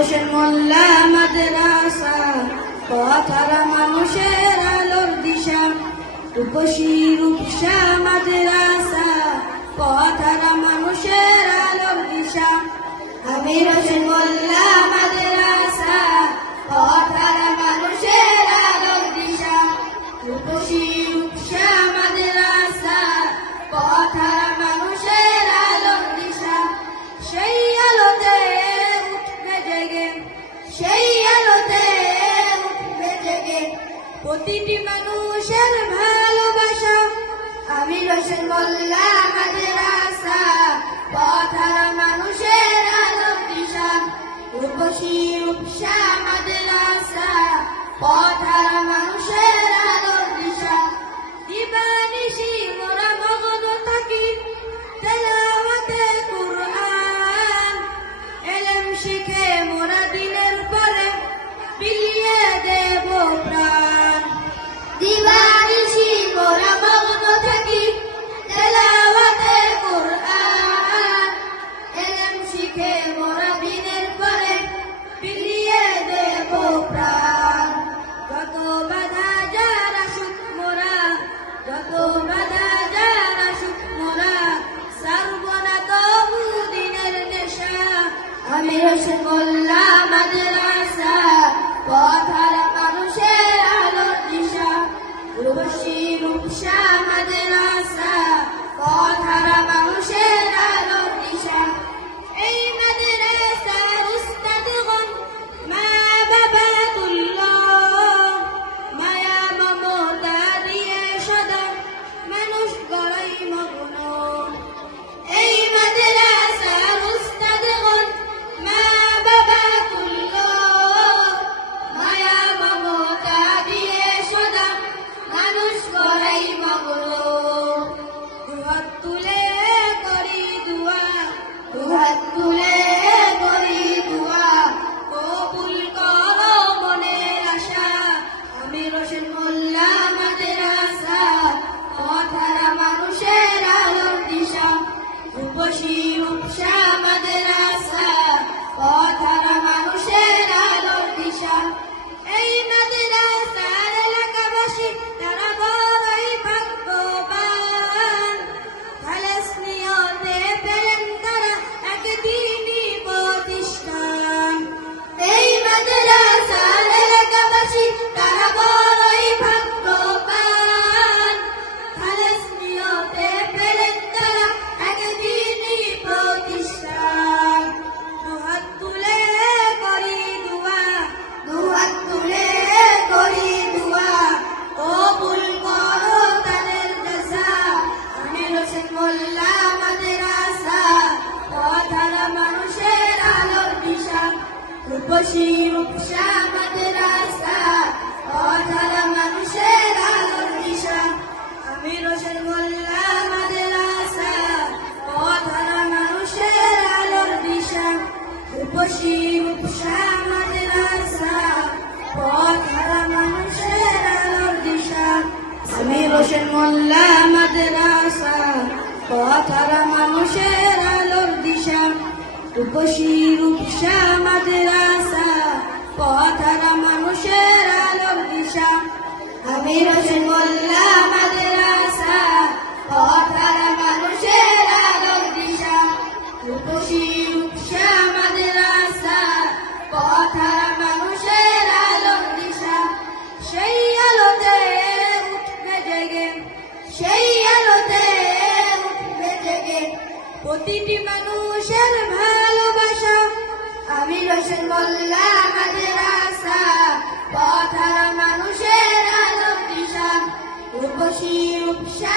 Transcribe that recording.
হোসেন মোল্লা মাদ্রাসা, পথহারা মানুষের আলোর দিশা। রূপসী রূপসা মাদ্রাসা, পথহারা মানুষের আলোর দিশা। আমির হোসেন মোল্লা মাদ্রাসা, পথহারা মানুষের আলোর দিশা। রূপসী রূপসা মাদ্রাসা, পথহারা মানুষের আলোর দিশা। সেই আলোতে উঠবে জেগে, সেই আলোতে উঠবে জেগে প্রতিটি মানুষের ভালোবাসা। আমির হোসেন মোল্লা মাদ্রাসা, পথহারা মানুষের আলোর দিশা। রূপসী রূপসা মাদ্রাসা, পথহারা মানুষের আলোর দিশা। দিবানিশি মোরা মগ্ন থাকি তেলাওয়াতে কুরআন, ইলম শিখে মোরা দিনের পরে বিলিয়ে দেব প্রাণ। দিবানিশি মোরা মগ্ন থাকি তেলাওয়াতে কুরআন, ইলম শিখে মোরা দিনের পরে বিলিয়ে দেব প্রাণ। যত বাধা যার আসুক মোরা, যত বাধা যার আসুক মোরা, ছাড়ব না তবু দিনের নেশা। আমির হোসেন মোল্লা মাদ্রাসা, পথহারা মানুষের আলোর দিশা। রূপসী রূপসা মাদ্রাসা, পথহারা মানুষের আলোর দিশা। এই মাদ্রাসার উস্তাদগণ মা বাবা তুল্য, মায়া মমতা দিয়ে সদা মানুষ গড়াই মগ্ন। এই মাদ্রাসার উস্তাদগণ মা বাবা তুল্য, মায়া মমতা দিয়ে সদা মানুষ গড়াই মগ্ন। দুহাত তুলে করি দুয়া, দুহাত তুলে করি দুয়া, কবুল করো মনের আশা। আমির হোসেন মোল্লা মাদ্রাসা, পথহারা মানুষের আলোর দিশা। রূপসী রূপসা মাদ্রাসা, পথহারা মানুষের আলোর দিশা। এই মাদ্রাসার এলাকাবাসী তারা বড়ই ভাগ্যবান, খালেস নিয়তে পেলেন তারা একদিনই প্রতিষ্ঠান। এই মাদ্রাসার এলাকাবাসী তারা বড়ই ভাগ্যবান, খালেস নিয়তে পেলেন তারা একদিনই প্রতিষ্ঠান। দুহাত তুলে করি দুয়া, দুহাত তুলে করি দুয়া, কবুল করো তাদের দেশা। আমির হোসেন মোল্লা মাদ্রাসা, পথহারা মানুষের আলোর দিশা। রূপসী রূপসা মাদ্রাসা, পথহারা মানুষের আলোর দিশা। আমির হোসেন মোল্লা মাদ্রাসা, পথহারা মানুষের আলোর দিশা। রূপসী রূপসা মাদ্রাসা, পথহারা মানুষের আলোর দিশা। আমির হোসেন মোল্লা মাদ্রাসা, পথহারা মানুষের আলোর দিশা। রূপসী রূপসা মাদ্রাসা, পথহারা মানুষের আলোর দিশা। আমির হোসেন মোল্লা মাদ্রাসা, পথহারা মানুষের আলোর দিশা। রূপসী রূপসা মাদ্রাসা, পথহারা মানুষের আলোর দিশা। সেই আলোতে উঠবে জেগে, সেই আলোতে উঠবে জেগে প্রতিটি মানুষের ভালোবাসা। আমির হোসেন মোল্লা মাদ্রাসা, পথহারা মানুষের আলোর দিশা। রূপসী রূপসা